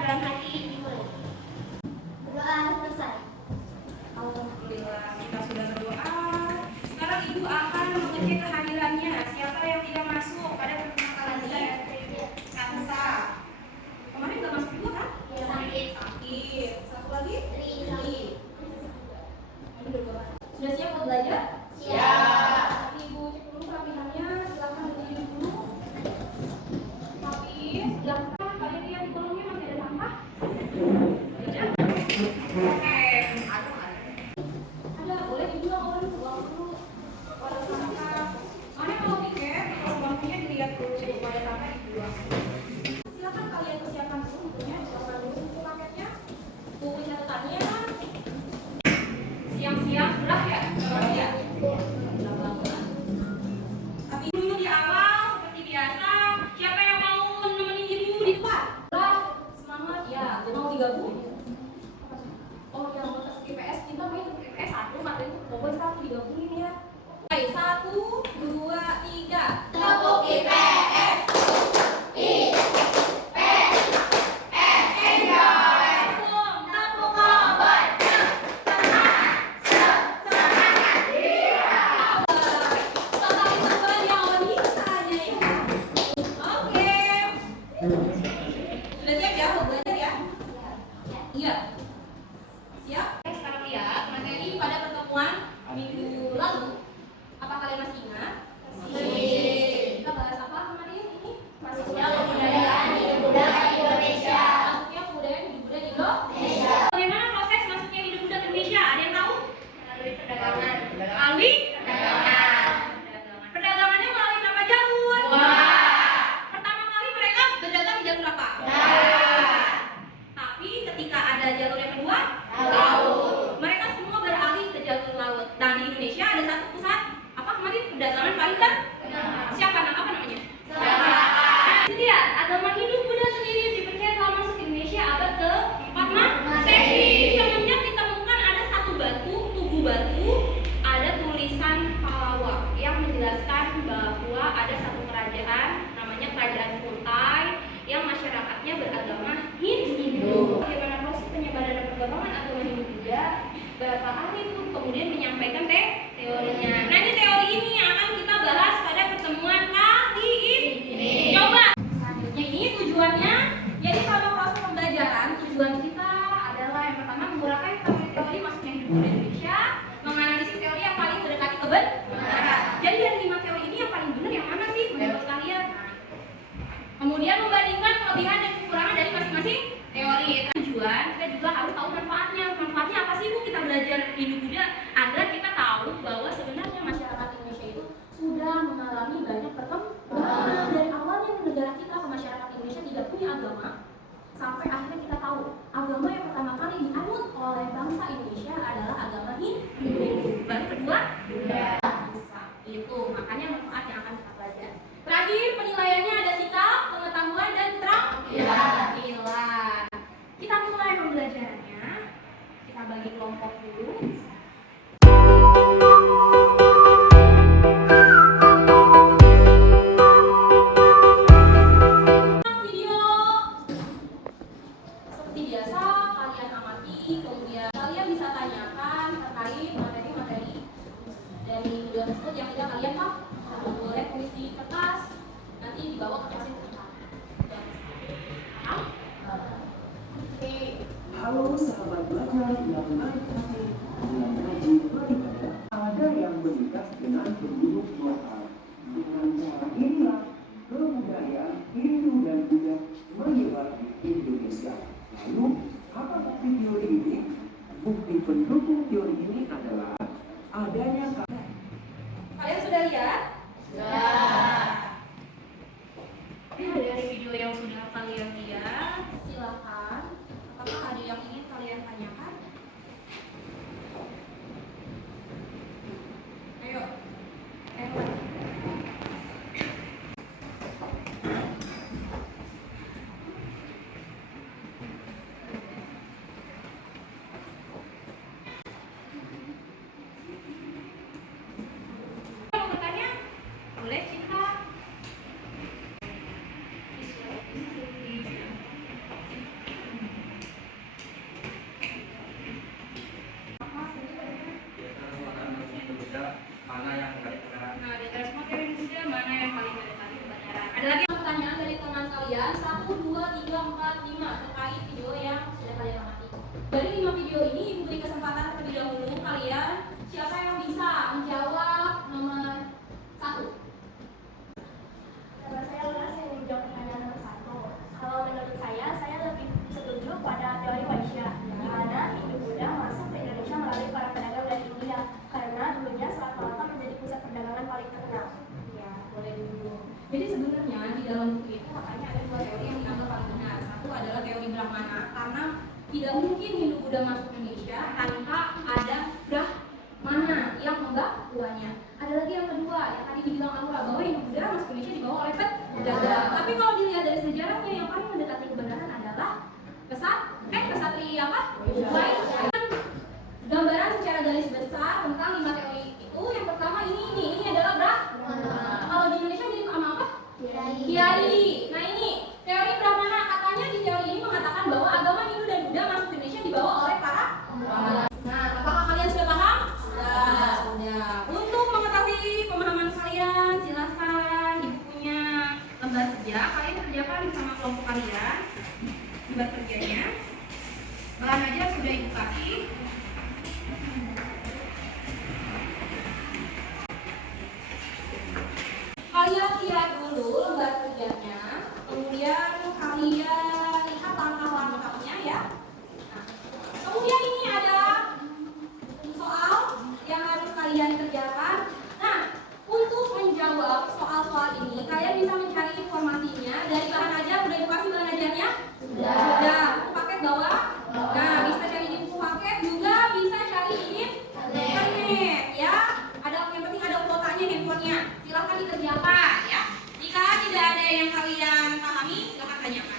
dalam hati dimulai. Berdoa selesai. Alhamdulillah, kita sudah berdoa. Sekarang Ibu akan mengecek kehadirannya. Siapa yang tidak masuk pada pertemuan kali ini? Kansa. Kemarin nggak masuk juga kan? Ya, sakit. Sakit. Satu lagi? Tri. Sudah siap buat belajar? Siap. Tapi Ibu cek dulu kerapihannya. Silakan berdiri dulu. Tapi silakan kalian lihat di kolomnya masih ada sampah. Oke. Ada, boleh dibuang buang dulu. Pada sampah. Mana mau tiket? Kalau bangkunya dilihat dulu. Pada sampah dibuang. Silakan kalian persiapkan dulu bukunya. Silakan dulu buku paketnya. Buku catatannya. Siang-siang berat ya? Iya. Tapi dulu di awal seperti biasa, siapa yang mau nemenin Ibu di depan? Semangat ya, mau digabung? Oh yang mau tes IPS, kita main tes IPS 1, materi itu pokoknya 1 digabungin ya. Baik, 1, 2, 3. Tepuk IPS. Langsung, tepuk kompor. Totalitas yang wanita aja ya. Oke. Sudah siap ya, mau belajar ya? Iya. Siap? Sekarang lihat materi pada pertemuan minggu lalu. Apa kalian masih ingat? Masih. Kita bahas apa kemarin ini? Masih Kebudayaan hidup budaya Indonesia. Masuknya kebudayaan hidup budaya Indonesia. Indonesia. Bagaimana proses masuknya hidup budaya Indonesia? Ada yang tahu? Melalui perdagangan. Melalui perdagangannya melalui berapa jalur? Pertama kali mereka berdagang di jalur apa? Tapi ketika ada jalur yang kedua, Laut. mereka semua beralih ke jalur laut. Dan di Indonesia ada satu pusat apa kemarin perdagangan paling ter? Siapa apa namanya? Lihat, agama Hindu Buddha sendiri dipercaya telah masuk ke Indonesia abad ke-4 Masehi. Semenjak ditemukan ada satu batu, tugu batu, ada tulisan Palawa yang menjelaskan bahwa ada satu kerajaan namanya Kerajaan Kutai yang masyarakatnya beragama Hindu. Bagaimana proses penyebaran dan perkembangan agama Hindu Buddha? Berapa ahli itu kemudian menyampaikan teorinya. Nah, ini teori ini yang akan kita bahas pada pertemuan kali ini. Coba. Selanjutnya ini tujuannya, jadi selama proses pembelajaran tujuan kita adalah yang pertama menguraikan teori masuknya hidup budaya Indonesia, menganalisis teori yang paling mendekati kebenaran. Jadi dari 5 teori ini yang paling benar yang mana sih menurut kalian? Kemudian membandingkan kelebihan dan kekurangan dari masing-masing teori. Tujuan kita juga harus tahu manfaatnya. Manfaatnya apa sih Bu kita belajar hidup Buddha? Agar kita tahu bahwa sebenarnya masyarakat Indonesia itu sudah mengalami banyak perkembangan dari awalnya negara kita ke masyarakat Indonesia tidak punya agama sampai akhirnya kita tahu agama yang pertama kali dianut oleh bangsa Indonesia adalah agama Hindu. Baru kedua Buddha. Itu makanya manfaat yang akan kita pelajari. Terakhir penilaiannya ada sikap, pengetahuan dan keterampilan. Kita mulai pembelajarannya. Kita bagi kelompok dulu. Video seperti biasa kalian amati, kemudian kalian bisa tanyakan terkait materi-materi dari video tersebut yang tidak kalian paham. Boleh tulis di kertas, nanti dibawa ke kelas itu. Halo sahabat belajar yang naik hati dalam ngaji beribadah. Ada yang menikah dengan penduduk lokal. Dengan cara inilah kebudayaan Hindu dan Buddha menyebar di Indonesia. Lalu, apa bukti teori ini? Bukti pendukung teori ini adalah adanya Kalian sudah lihat? Sudah. Dari video yang sudah kalian lihat, silakan. Apakah ada yang ingin kalian tanyakan? 1, 2, 3, 4, 5 terkait video yang sudah kalian amati. Dari 5 video ini, Ibu beri kesempatan terlebih dahulu kalian siapa yang bisa menjawab nomor 1. Nama saya Luna, saya menjawab pertanyaan nomor 1. Kalau menurut saya lebih setuju pada teori Waisya, di mana Hindu Buddha masuk ke Indonesia melalui para pedagang dari India, karena dulunya Selat Malaka menjadi pusat perdagangan paling terkenal. Ya, boleh dulu. Jadi sebenarnya di dalam buku itu katanya ada 2 teori yang dianggap paling benar. Satu adalah teori Brahmana, karena tidak mungkin Hindu Buddha masuk ke Indonesia tanpa ada Brahmana yang membawaannya. Ada lagi yang kedua, yang tadi dibilang Aura, bahwa Hindu Buddha masuk ke Indonesia dibawa oleh pedagang. Tapi kalau dilihat dari sejarahnya, yang paling mendekati kebenaran adalah kesatria apa? Waisya. Gambaran secara garis besar tentang 5 teori itu, yang pertama ini adalah Brahmana. Kalau di Indonesia mirip sama apa? Kiai. Nah ini teori Brahmana, katanya di teori ini mengatakan bahwa agama Hindu dan Buddha masuk ke Indonesia dibawa oleh para. Nah, apakah kalian sudah paham? Sudah. Untuk mengetahui pemahaman kalian, silahkan Ibu punya lembar kerja. Kalian kerjakan bersama kelompok kalian. Lembar kerjanya. Bahan aja sudah Ibu kasih. Kalian lihat dulu lembar kerjanya, kemudian kalian lihat langkah-langkahnya ya. Nah, kemudian ini ada soal yang harus kalian kerjakan. Nah, untuk menjawab soal-soal ini, kalian bisa mencari informasinya dari bahan ajar. Udah dikasih bahan ajarnya? Sudah. Buku paket bawa? Nah, bisa cari di buku paket, juga bisa cari di internet ya. Yang penting ada kuotanya handphonenya. Silahkan dikerjakan ya. Jika tidak ada yang kalian pahami, silahkan tanyakan.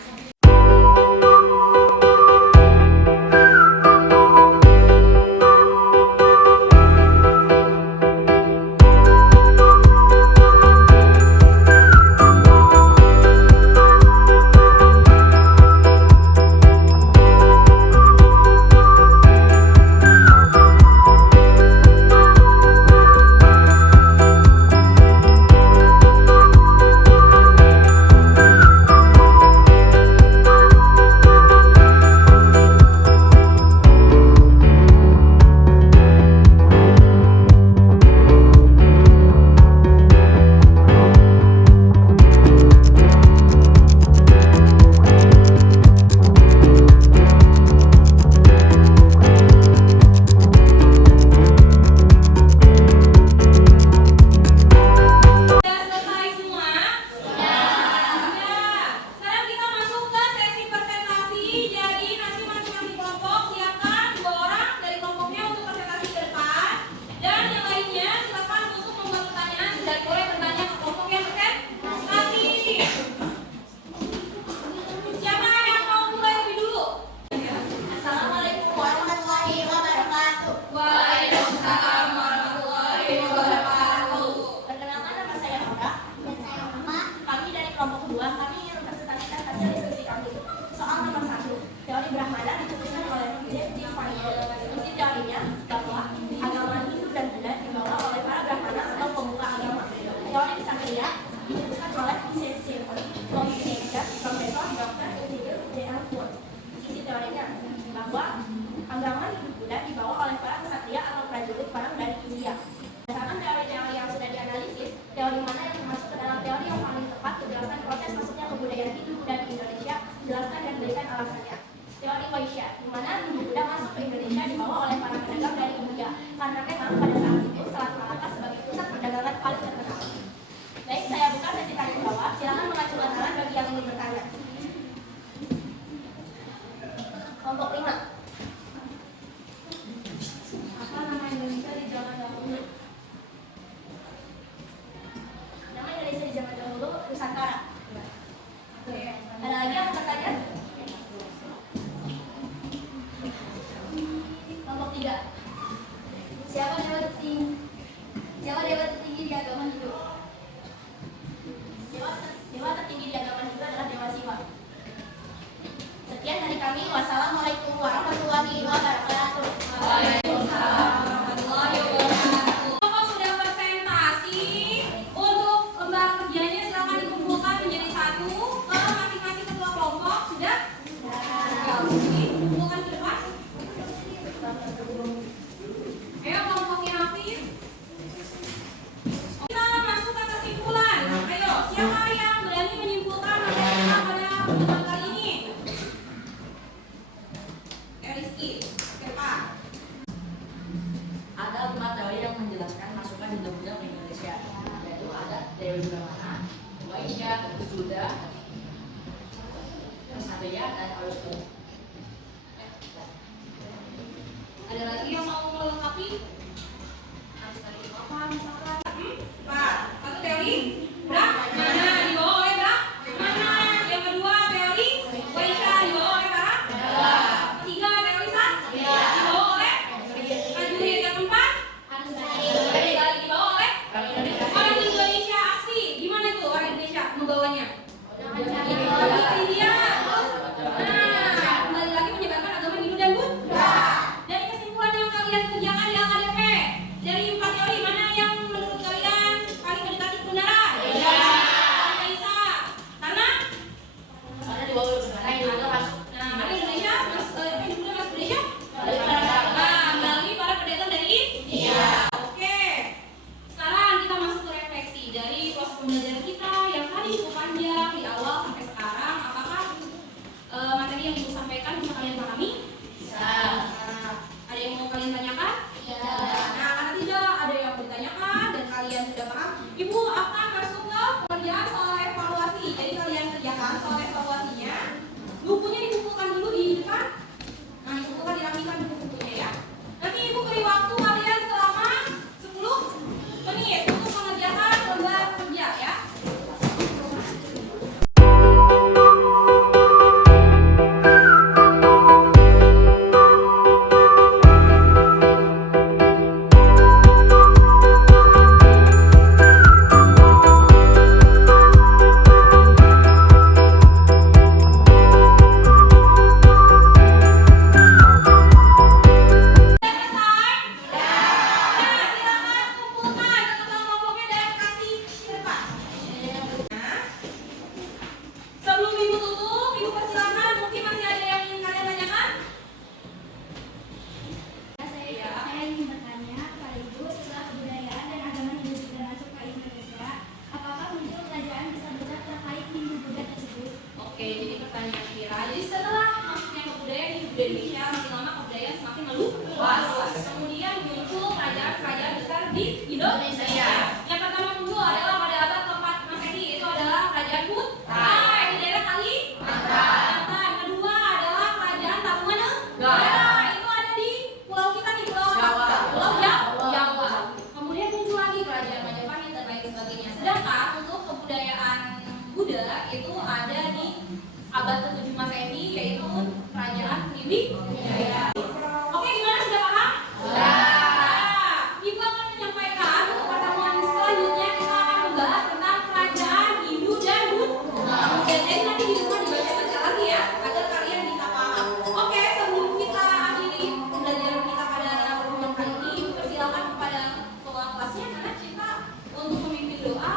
Ada lagi yang mau melengkapi? Apa misalkan? Satu teori berat mana dibawa oleh berat mana? Yang kedua teori Waisya dibawa oleh para ketiga teori Sat dibawa oleh prajurit. Yang keempat dibawa oleh orang Indonesia asli. Gimana tuh orang Indonesia membawanya? Ini dia. Nah, kembali lagi menyebarkan agama Hindu dan Buddha. Dari kesimpulan yang kalian kerjakan di LKDP, dari 4 teori mana yang menurut kalian paling mendekati kebenaran? Isa. Karena karena Indonesia Hindu dan masuk Indonesia. Melalui para pedagang dari India. Oke. Sekarang kita masuk ke refleksi dari proses pembelajaran kita yang tadi cukup panjang di awal sampai sekarang. Apakah materi yang ibu sampaikan bisa kalian pahami? Bisa. Ada yang mau kalian tanyakan? Iya. Nah, karena tidak ada yang mau ditanyakan dan kalian sudah paham, ibu akan masuk ke pengerjaan soal evaluasi. Jadi kalian kerjakan soal evaluasinya. Bukunya dikumpulkan dulu di depan. Nah, dikumpulkan dirapikan buku-bukunya ya. Nanti ibu beri waktu kalian selama 10 menit untuk mengerjakan lembar kerja ya. Sebelum ibu tutup, ibu persilakan. Mungkin masih ada yang ingin kalian tanyakan? Saya ingin bertanya kepada Ibu, setelah kebudayaan dan agama Hindu Buddha masuk ke Indonesia, apakah muncul pelajaran bisa besar terkait Hindu Buddha tersebut? Oke, jadi pertanyaan Kira. Jadi setelah masuknya kebudayaan di Indonesia, makin lama kebudayaan semakin meluas. Kemudian muncul kerajaan-kerajaan besar di Indonesia. Yang pertama muncul adalah pada abad keempat Masehi, itu adalah kerajaan Kutai di daerah Kalimantan. Kedua adalah kerajaan Tarumanegara, itu ada di pulau kita di pulau Jawa. Kemudian muncul lagi kerajaan Majapahit dan lain sebagainya. Sedangkan untuk kebudayaan Buddha itu ada di abad ke-7 Masehi, yaitu kerajaan Sriwijaya. Oke, gimana, sudah paham? Ibu akan menyampaikan untuk pertemuan selanjutnya kita akan membahas tentang kerajaan Hindu dan Buddha. Jadi nanti di rumah dibaca-baca lagi ya, agar kalian bisa paham. Oke, sebelum kita akhiri pembelajaran kita pada pertemuan kali ini, Ibu persilakan kepada ketua kelasnya karena kita untuk memimpin doa.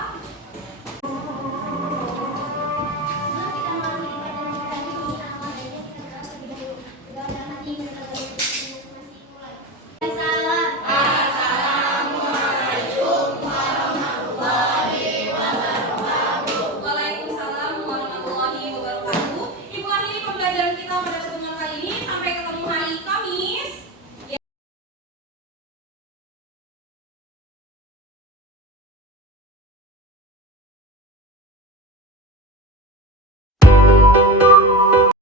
Sebelum kita mengakhiri pertemuan kali ini, awal dari kita berdoa terlebih dahulu. Doa dalam hati kita terlebih dahulu. Masih mulai. Salam. Waalaikumsalam warahmatullahi wabarakatuh. Ibu akhiri pembelajaran kita pada